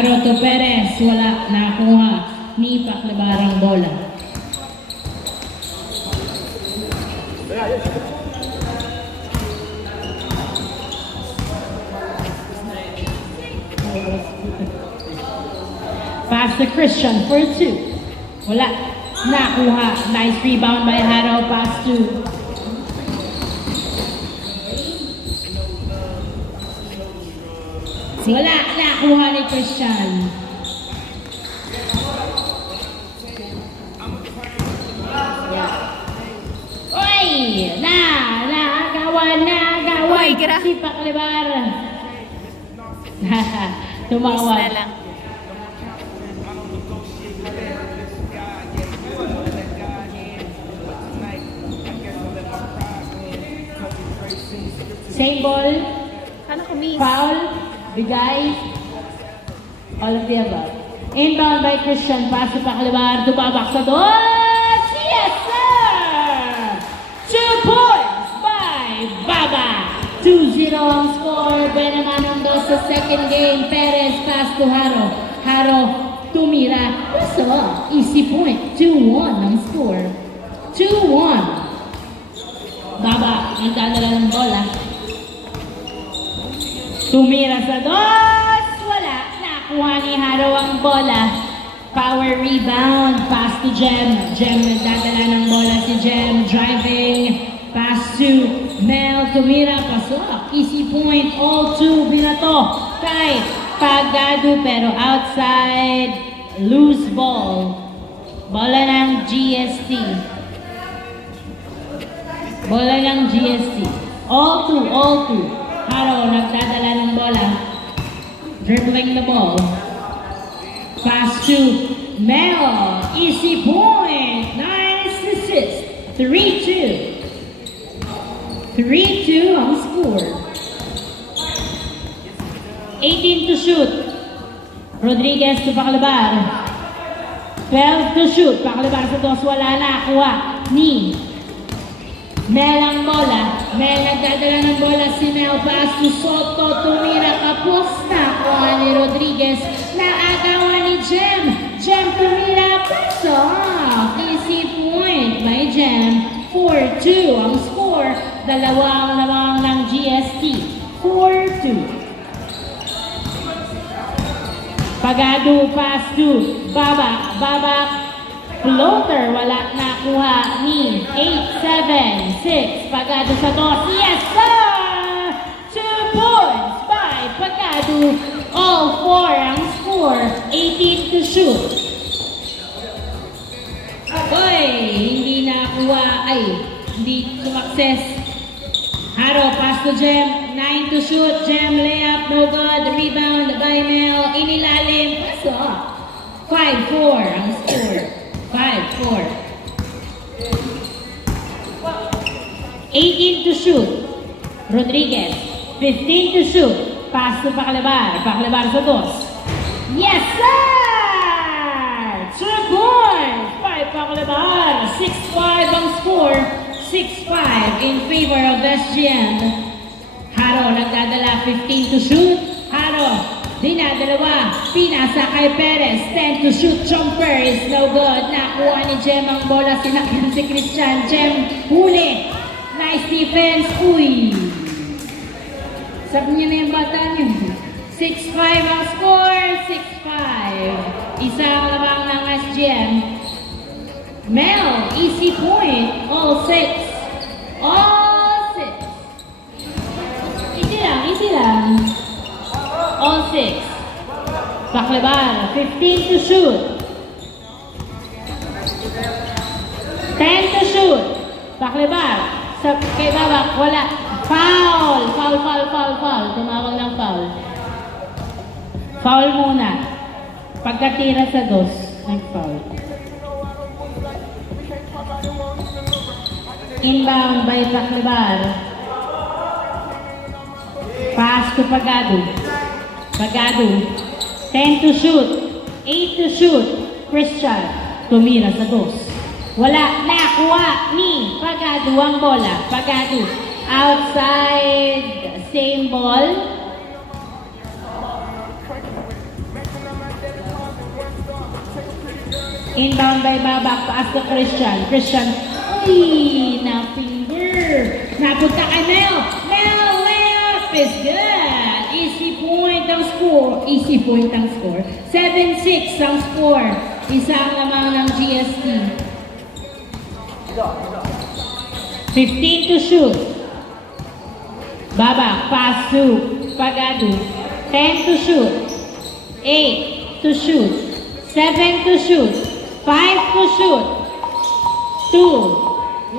Haro to Perez, wala nakuha ni Paclabarang bola. Pass to Christian for 2. Wala nakuha. Nice rebound by Haro. Pass to wala nakuha ni Christian. Oy! Nagawan. Uy, gira. Si Paclabar. Tumawa. Isa lang. Same ball. Paano ko miss? Foul. Bigay. All of the above. Inbound by Christian. Pass to Paclabar. Tumabak sa dos. Yes, sir! 2 points by Baba. 2-0 ang score. Benaman ang dos sa second game. Perez pass to Haro. Haro tumira. So, easy point. 2-1 ang score. 2-1. Baba, nagdadala ng bola. Tumira sa dos. Wala. Nakuha ni Haro ang bola. Power rebound. Pass to Jem. Jem nagdadala ng bola si Jem. Driving. Pass to Mel. Tumira. Pasok. Easy point. All two. Binato kay Pagado pero outside. Loose ball. Bola ng GST. Bola ng GST. All two. Haro nagdadala ng bola. Dribbling the ball. Pass to Mel. Easy point. Nice assist. 3-2. 3-2 ang score. 18 to shoot. Rodriguez to Paclabar. 12 to shoot. Paclabar sa dos. Wala na. Kuha ni Mel ang bola. Mel nagdadala ng bola si Mel. Pass to Soto. Tumira kapos na. Kuha ni Rodriguez. Naagawan ni Jem. Jem tumira. Pasok. Easy point by Jem. 4-2 ang score. Dalawang lamang ng GST. 4-2. Pagado pass to Baba. Floater, wala nakuha ni 8-7-6. Pagado sa dos. Yes, sir! 2 points by Pagado. All 4 ang score. 18 to shoot. Oy, hindi nakuha. Hindi sumakses. Haro, pass to Jem. 9 to shoot. Jem, layup, no good. Rebound by Mel. Inilalim. Pasok. 5-4 ang score. 5-4. 18 to shoot. Rodriguez. 15 to shoot. Pass to Paclabar. Paclabar sa dos. Yes, sir! 2 points by Paclabar. 6-5 ang score. 6-5 in favor of SGN. Haro nagdadala. 15 to shoot. Haro. Dinadalawa, pinasa kay Perez, 10 to shoot, jumper is no good. Nakuha ni Jem ang bola, sinakyan si Christian. Jem, huli. Nice defense, uy. Sabi niya na yung bata niyo. 6-5 ang score, 6-5. Isang labang ng SGN. Mel, easy point, all 6. All 6. Easy lang. All 6. Paclabar, 15 to shoot. 10 to shoot. Paclabar, sa kay Babak, wala. Foul! Tumawag ng foul. Foul muna. Pagkatira sa dos, nag-foul. Inbound by Paclabar. Pass to Pagado. 10 to shoot. 8 to shoot. Christian. Tumira sa dos. Wala. Nakuha ni Pagado ang bola. Pagado. Outside. Same ball. Inbound by Babak, pass to Christian. Christian, uy, na-finger. Napunta kay Mel. Mel, layup is good. Easy point ang score. Easy point ang score. 7-6 ang score. Isang lamang ng GST. 15 to shoot. Babak, pass to Pagado. 10 to shoot. 8 to shoot. 7 to shoot. 5 to shoot. 2, 1.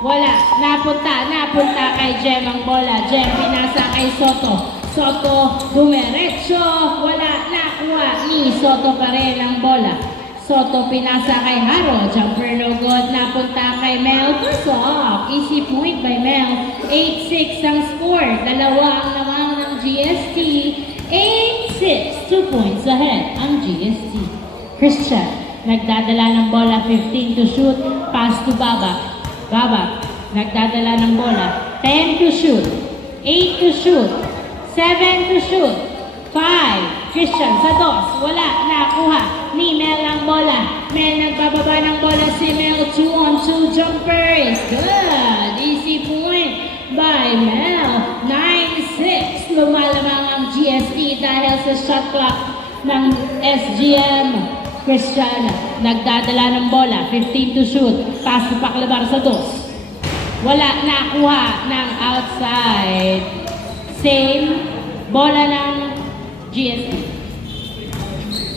Wala. Napunta kay Jem ang bola. Jem pinasa kay Soto. Soto dumiretso. Wala. Nakuha ni Soto pa rin ang bola. Soto pinasa kay Haro. Jumper no good. Napunta kay Mel. Pasok. Easy point by Mel. 8-6 ang score. Dalawa ang lamang ng GST. 8-6. 2 points ahead ang GST. Christian. Nagdadala ng bola. 15 to shoot. Pass to Baba. Baba. Nagdadala ng bola. 10 to shoot. 8 to shoot. 7 to shoot. 5. Christian sa dos. Wala. Nakuha ni Mel ang bola. Mel nagbababa ng bola si Mel. 2-on-2 jumper is good. Easy point by Mel. 9-6. Lumalamang ang GST dahil sa shot clock ng SGM. Christian nagdadala ng bola. 15 to shoot. Pass to Paclabar sa dos. Wala. Nakuha ng outside. Same. Bola ng GST.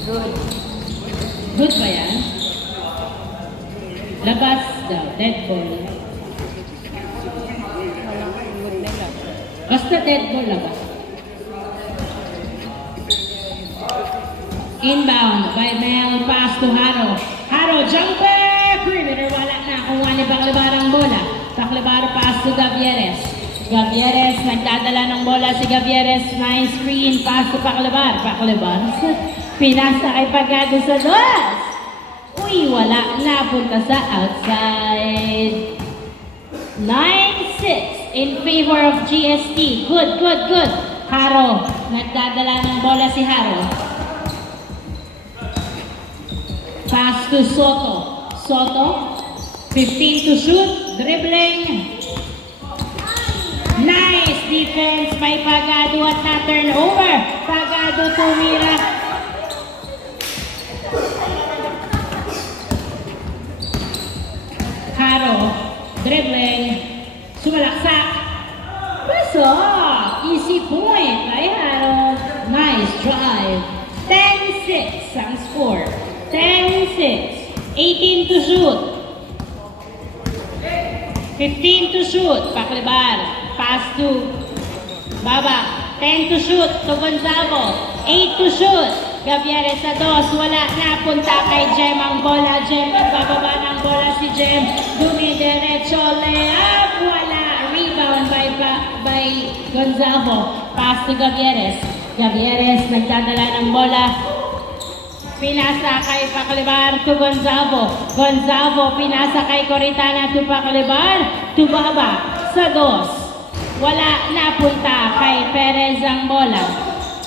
Good. Good ba yan? Labas daw. Dead ball. Basta dead ball labas. Inbound by Mel. Pass to Haro. Haro jumper. Perimeter. Wala na. Kuha ni Paclabar ang bola. Paclabar pass to Gavieres. Gavieres, nagdadala ng bola si Gavieres. Nice screen. Pass to Paclabar. Paclabar. Pinasa kay Pagado sa dos. Uy, wala. Napunta sa outside. 9-6 in favor of GST. Good, good, good. Haro. Nagdadala ng bola si Haro. Pass to Soto. Soto. 15 to shoot. Dribbling. Nice defense by Pagado at na turnover. Pagado tumira. Haro. Dribbling. Sumalaksak. Pasok. Easy point by Haro. Nice drive. 10-6 ang score. 10-6. 18 to shoot. 15 to shoot. Paclabar. Pass to Baba. 10 to shoot to Gonzago. 8 to shoot. Gavieres sa dos. Wala. Napunta kay Jem ang bola. Jem nagbababa ng bola si Jem. Dumidiretso. Layup. Wala. Rebound by Gonzago. Pass to Gavieres. Gavieres nagdadala ng bola. Pinasa kay Paclabar to Gonzago. Gonzago pinasa kay Coritana to Paclabar to Baba sa dos. Wala. Napunta kay Perez ang bola.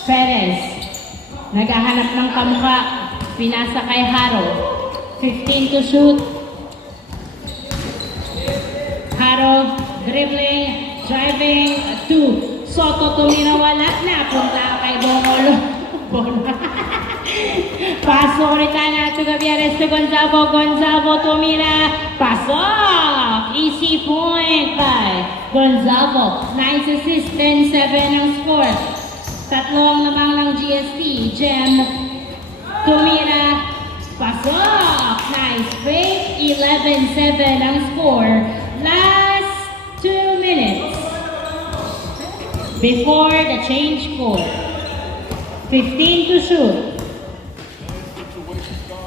Perez naghahanap ng kamukha. Pinasa kay Haro. 15 to shoot. Haro dribbling, driving to Soto tumira. Wala. Napunta kay Bongolo. Paso Coritana to Gavieres to Gonzago. Gonzago tumira. Pasok. Easy point by Gonzago. Nice assist. 10-7 ang score. Tatlo ang lamang ng GST. Jem tumira. Pasok. Nice fake. 11-7 ang score. Last 2 minutes before the change score. 15 to shoot.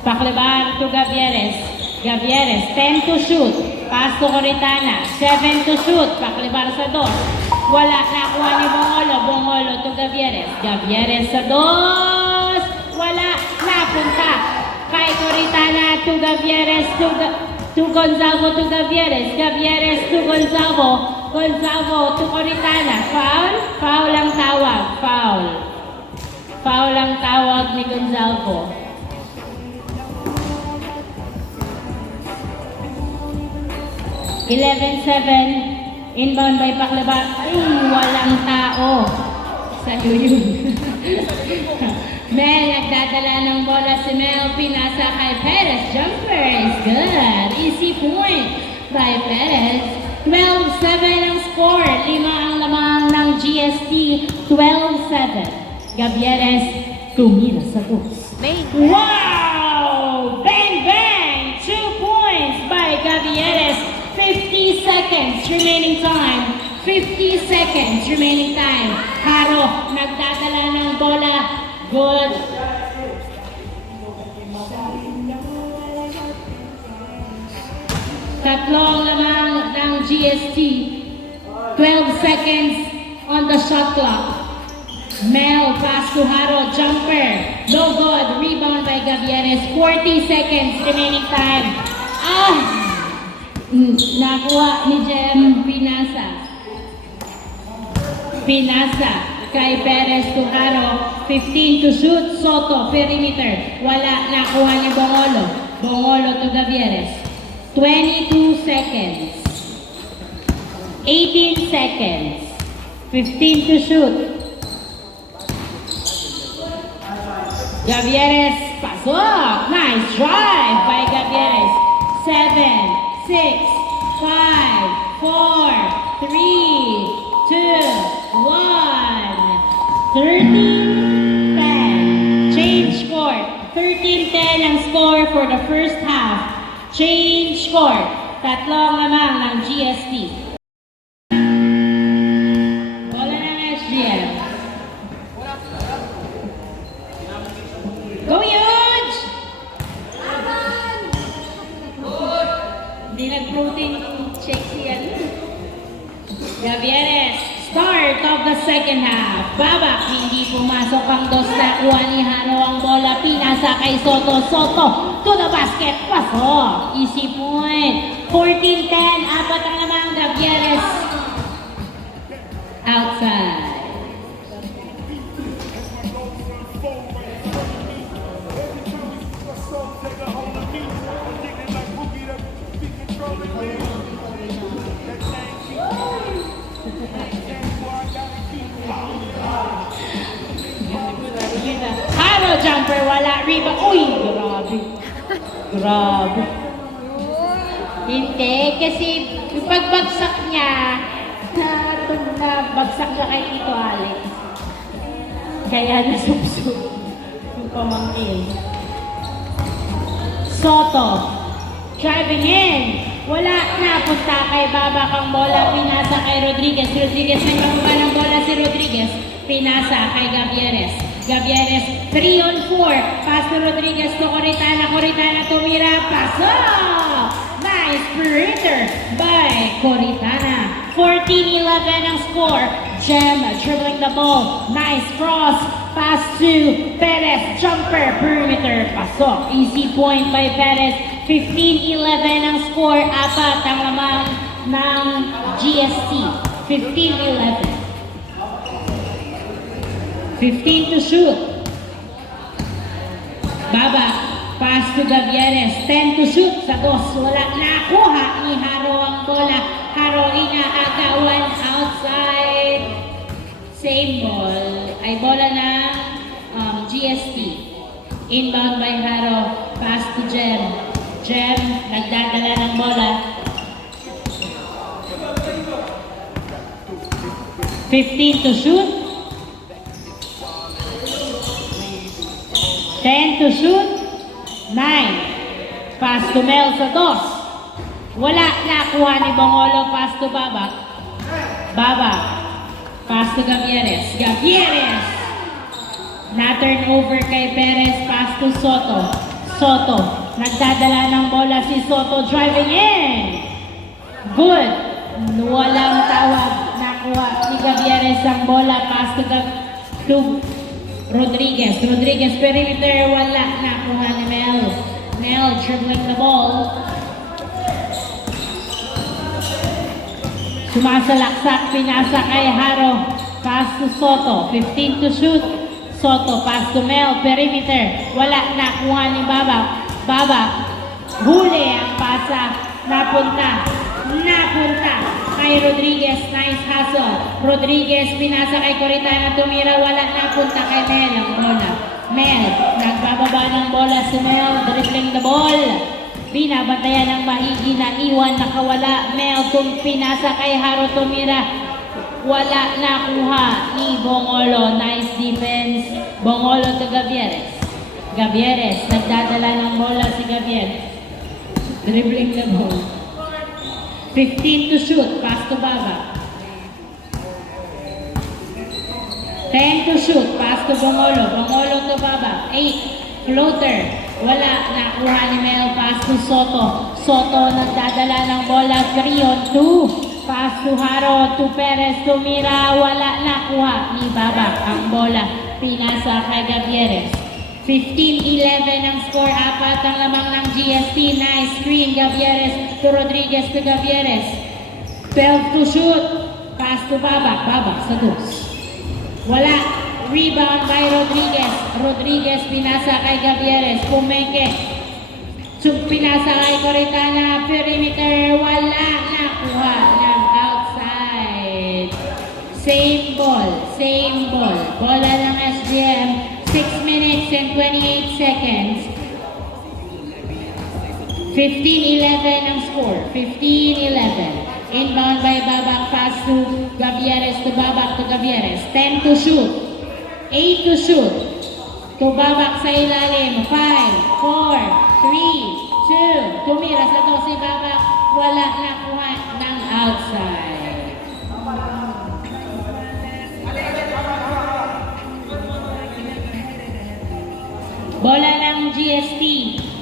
Paclabar to Gavieres. Gavieres, 10 to shoot. Pass to Coritana. 7 to shoot. Paclabar sa dos. Wala. Nakuha ni Bongolo. Bongolo to Gavieres. Gavieres sa dos. Wala. Napunta kay Coritana to Gavieres to Gonzago to Gavieres. Gavieres to Gonzago. Gonzago to Coritana. Foul? Foul ang tawag. Foul. Foul ang tawag ni Gonzago. 11-7. Inbound by Paclabar. Ay, walang tao. Sa yun. Mel, nagdadala ng bola si Mel. Pinasa kay Perez. Jumper is good. Easy point by Perez. 12-7 ang score. 5 ang lamang ng GST. 12-7. Gabieres tumira sa dos. May. Wow! Bang, bang! 2 points by Gabieres. 50 seconds remaining time. 50 seconds remaining time. Haro, nagdadala ng bola. Good. Tatlong lamang ng GST. 12 seconds on the shot clock. Mel, pass to Haro, jumper. No good. Rebound by Gabieres. 40 seconds remaining time. Nakuha ni Jem. Pinasa kay Perez to Haro. 15 to shoot. Soto, perimeter. Wala. Nakuha ni Bongolo. Bongolo to Gabieres. 22 seconds. 18 seconds. 15 to shoot. Gabieres, pasok! Nice drive by Gabieres. 7, 6, 5, 4, 3, 2, 1. 13-10. Change score. 13-10 ang score for the first half. Change score. Tatlong lamang ng GST. Bola ng SGM. Go Huge! Hindi nag-protein check siya. Gabieres, start of the second half. Babak, hindi pumasok ang dos na kuha ni Haro ang bola. Pinasa kay Soto. Soto to the basket. Pasok. Easy point. 14-10. Apat ang namang Gabieres. Outside. Haro jumper, wala rebound. Uy, grabe. Grabe. Hindi, kasi yung pagbagsak niya, bagsak siya kay Tito Alex. Kaya nasubsub yung pamangkin. Soto, driving in. Wala na, punta kay Babak ang bola, pinasa kay Rodriguez. Rodriguez, nagkakuha ng bola si Rodriguez. Pinasa kay Gabieres. Gabieres, 3 on 4. Pass to Rodriguez to Coritana. Coritana tumira. Pasok! Nice perimeter by Coritana. 14-11 ang score. Jem dribbling the ball. Nice cross. Pass to Perez. Jumper. Perimeter. Pasok. Easy point by Perez. 15-11 ang score. Apat ang lamang ng GST. 15-11. 15 to shoot. Baba. Pass to Gabieres. 10 to shoot. Sa dos. Wala. Nakuha ni Haro ang bola. Haro inaagawan outside. Same ball. Ay bola ng GST. Inbound by Haro. Pass to Jem. Jem nagdadala ng bola. 15 to shoot. 10 to shoot. 9. Pass to Mel sa dos. Wala. Nakuha ni Bongolo. Pass to Babak. Babak. Pass to Gabieres. Gabieres. Na-turn over kay Perez. Pass to Soto. Soto. Nagdadala ng bola si Soto. Driving in. Good. Walang tawag. Nakuha ni Gabieres ang bola. Pass to Rodriguez. Rodriguez perimeter. Wala. Nakuha ni Mel. Mel dribbling the ball. Sumasalaksak. Pinasa kay Haro. Pass to Soto. 15 to shoot. Soto. Pass to Mel. Perimeter. Wala. Nakuha ni Baba. Baba. Huli ang pasa. Napunta napunta kay Rodriguez. Nice hustle. Rodriguez, pinasa kay Coritana, tumira, wala, napunta kay Mel ang bola. Mel, nagbababa ng bola si Mel, dribbling the ball. Binabantayan ng maigi na iwan, nakawala. Mel, pinasa kay Haro, tumira, wala, nakuha ni Bongolo. Nice defense. Bongolo to Gavieres. Gavieres, nagdadala ng bola si Gavieres. Dribbling the ball. 15 to shoot, pass to Baba. 10 to shoot, pass to Bongolo. Bongolo to Baba. 8, floater. Wala, nakuha ni Mel, pass to Soto. Soto, nagdadala ng bola. 3 on 2. Pass to Haro, to Perez, tumira, wala, nakuha ni Baba ang bola. Pinasa kay Gavieres. 15-11 ang score, 4 ang lamang ng GST. Nice screen, Gavieres to Rodriguez to Gavieres. 12 to shoot, pass to Baba, Baba sa dos. Wala, rebound by Rodriguez. Rodriguez pinasa kay Gavieres, Pumeke. Pinasa kay Coritana, perimeter, wala, nakuha ng outside. Same ball, same ball. Bola ng SGM, 6 minutes and 28 seconds. 15-11 ang score, 15-11. Inbound by Babak, pass to Gavieres, to Babak, to Gavieres. 10 to shoot, 8 to shoot. To Babak sa ilalim, 5, 4, 3, 2. Tumira sa to si Babak, wala, nakuha ng outside. Bola ng GST,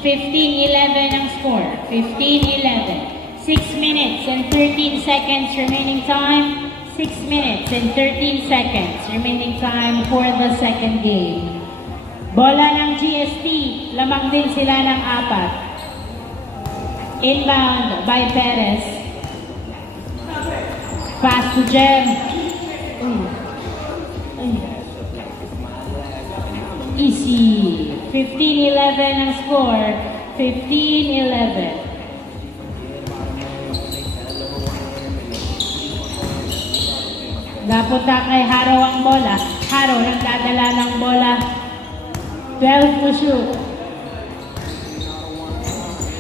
15-11 ang score, 15-11. 6 minutes and 13 seconds remaining time. 6 minutes and 13 seconds remaining time for the second game. Bola ng GST, lamang din sila ng 4. Inbound by Perez. Pass to Jem. Easy. 15-11 ang score. 15-11. Napunta kay Haro ang bola. Haro nagdadala ng bola. 12 to shoot.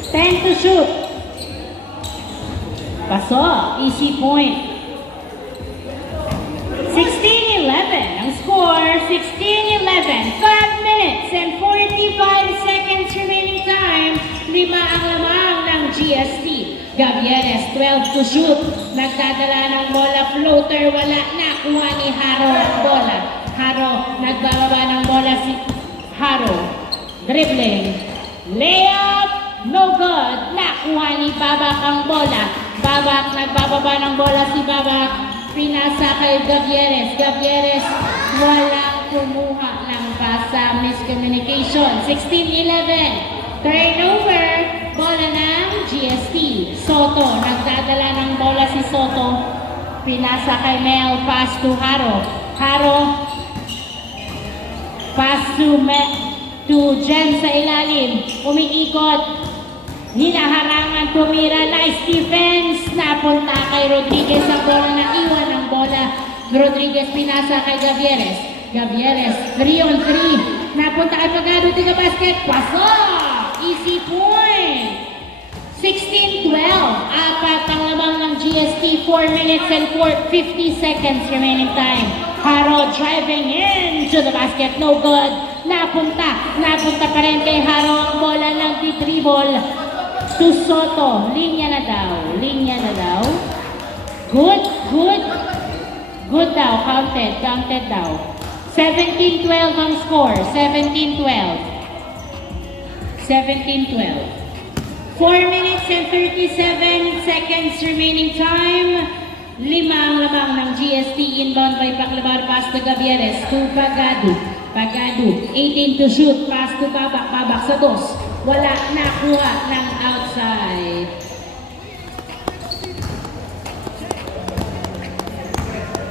10 to shoot. Paso. Easy point. 16-11 ang score. 16-11. 5 minutes and 45 seconds remaining time. 5 ang lamang ng GST. Gavieres, 12 to shoot. Nagdadala ng bola, floater, wala, nakuha ni Haro ang bola. Haro, nagbababa ng bola si Haro. Dribbling. Layup, no good. Nakuha ni Babak ang bola. Babak, nagbababa ng bola si Babak. Pinasa kay Gavieres. Gavieres, walang kumuha ng pasa. Miscommunication. 16-11. Turnover. Bola ng GST. Soto, nagdadala ng bola si Soto. Pinasa kay Mel, pass to Haro. Haro, pass to Jem sa ilalim. Umiikot. Hinaharangan, tumira. Nice defense. Napunta kay Rodriguez ang bola, na iwan ang bola. Rodriguez pinasa kay Gavieres. Gavieres, 3 on 3. Napunta kay Pagado, tiga basket. Pasok! Easy point. 16-12. 4 ang lamang ng GST. 4 minutes and 50 seconds remaining time. Haro driving in to the basket. No good. Napunta pa rin kay Haro ang bola ng dribble to Soto. Linya na daw. Good daw. Counted daw. 17-12 ang score. 17-12. 4 minutes and 37 seconds remaining time. 5 ang lamang ng GST. Inbound by Baclabar, pass to Gavieres to Pagado. 18 to shoot, pass to Babak. Babak sa dos. Wala, nakuha ng outside.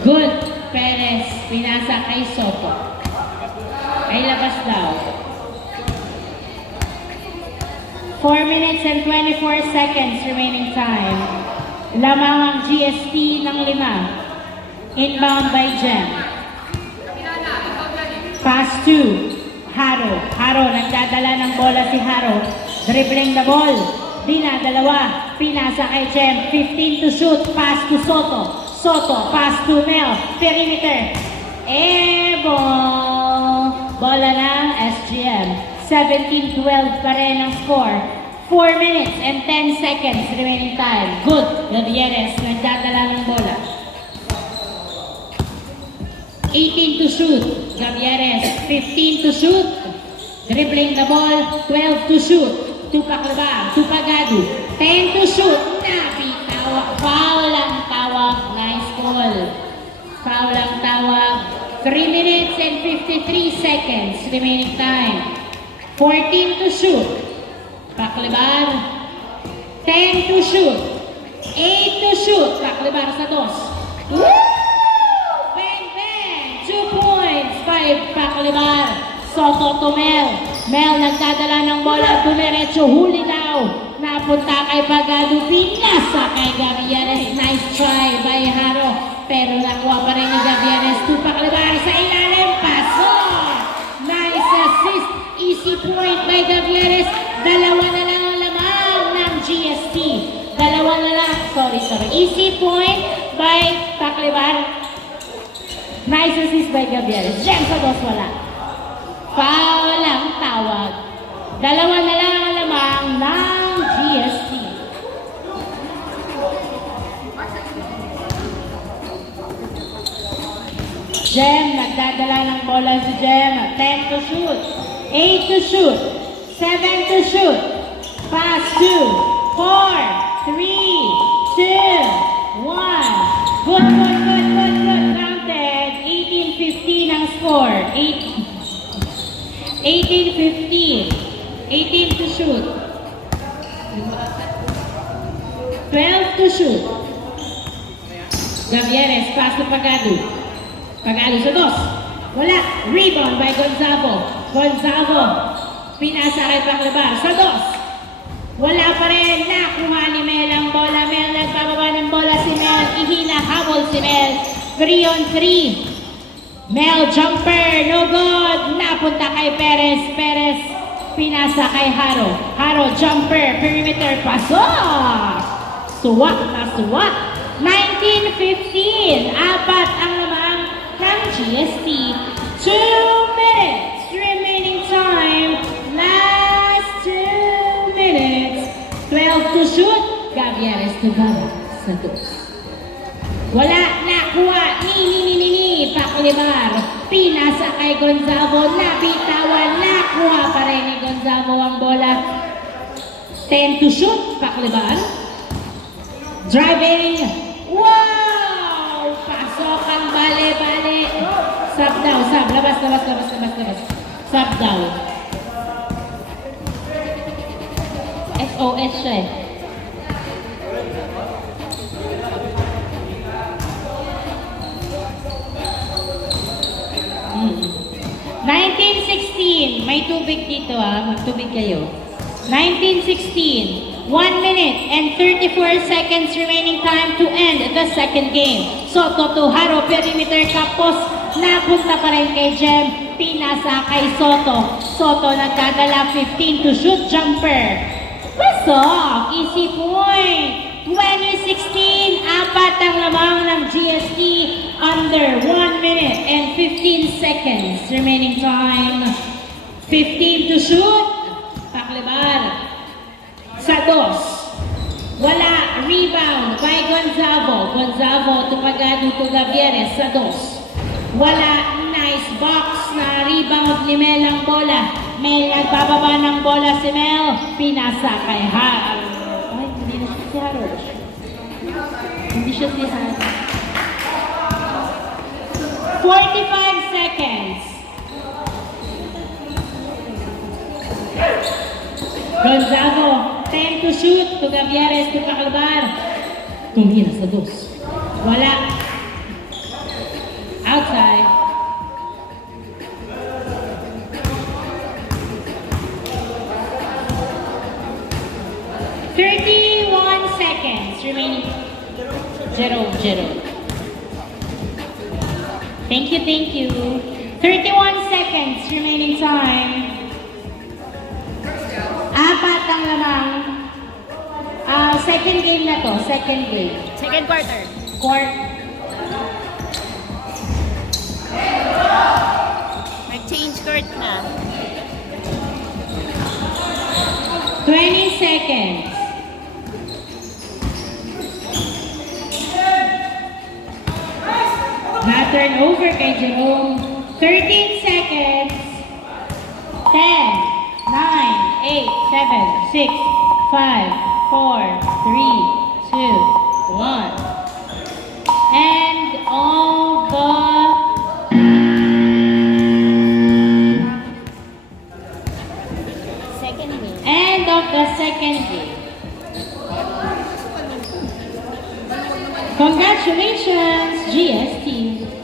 Good. Perez, pinasa kay Soto. Ay labas daw. 4 minutes and 24 seconds remaining time. Lamang ang GST ng 5. Inbound by Jem. Pass to Haro. Haro, nagdadala ng bola si Haro. Dribbling the ball. Dalawa. Pinasa kay Jem. 15 to shoot. Pass to Soto. Soto, pass to Mel. Perimeter. Ball. Bola ng SGM. 17-12 pa rin ang score. 4 minutes and 10 seconds remaining time. Good. Gavieres, nagdadala ng bola. 18 to shoot. Gavieres, 15 to shoot. Dribbling the ball. 12 to shoot. Tupaklaba, Tupagadu. 10 to shoot. Napitawag. Foul ang tawag. Nice call. Foul ang tawag. 3 minutes and 53 seconds remaining time. 14 to shoot. Paklibar. 10 to shoot. 8 to shoot. Paklibar sa dos. Woo! Bang, bang! 2 points. 5 Paklibar. Soto to Mel. Mel nagdadala ng bola. Dumiretso. Huli daw. Napunta kay Pagado. Pinasa kay Gavieres. Nice try by Haro. Pero nakuha pa rin ni Gavieres. Paklibar sa ilalim. Paso! Nice assist. Easy point by Gavieres. Dalawa na lang ang lamang ng GST. Dalawa na lang. Sorry. Easy point by Paklibar. Nice assist by Gavieres. Jem sa dos wala. Foul ang tawag. Dalawa na lang ang lamang ng GST. Jem, nagdadala ng bola si Jem. 10 to shoot. 8 to shoot. 7 to shoot. Pass 2, 4, 3, 2, 1. Good. Counted. 18-15 ang score. 18-15. 18 to shoot. 12 to shoot. Gavieres, pass to Pagado. Pagado sa dos. Wala. Rebound by Gonzalo. Pinasa kay Paklibar. Sa dos. Wala pa rin. Nakuha ni Mel ang bola. Mel nagbababa ng bola si Mel. Ihina, habol si Mel. 3 on 3. Mel jumper. No good. Napunta kay Perez. Pinasa kay Haro. Haro jumper. Perimeter. Pasok. Suwak na suwak. 19-15. Apat ang lamang ng GST. 2 minutes remaining time. Last 2 minutes. 12 to shoot. Gavieres to Gava sa dos. Wala. Nakuha. Ni. Paklibar. Pinasa kay Gonzalo. Nabitawan. Nakuha pa rin ni Gonzalo ang bola. 10 to shoot. Paklibar. Driving. Wow! Pasok ang bale. Sub daw. Labas. Sub daw. SOS siya eh. Hmm. 19-16. May tubig dito Magtubig kayo. 19-16. 1 minute and 34 seconds remaining time to end the second game. Soto to Haro, perimeter tapos napunta pa rin kay Jem. Pinasa kay Soto. Soto nagdadala 15 to shoot jumper. Pasok! Easy point! 2016, apat ang lamang ng GST under 1 minute and 15 seconds remaining time. 15 to shoot. Paklibar. Sa dos. Wala. Rebound by Gonzalo to Pagado to Gavieres sa dos. Wala. Nice box na rebound ni Mel ang bola. Mel nagbababa ng bola si Mel. Pinasa kay Haro. Ay, hindi na siya si Haro. Hindi siya si Haro. 45 seconds. Gonzalo, 10 to shoot to Gavieres to Paklibar. Tumira sa dos. Wala. Outside. Seconds remaining. Jerome, Jerome. Thank you, thank you. 31 seconds remaining time. Apat ang lamang. Second game na to, second game. Second quarter. Mag-change court na. 20 seconds. Na-turn over kay Jerome. 13 seconds. 10, 9, 8, 7, 6, 5, 4, 3, 2, 1. And all the Second game. end of the second game. Congratulations, GS team.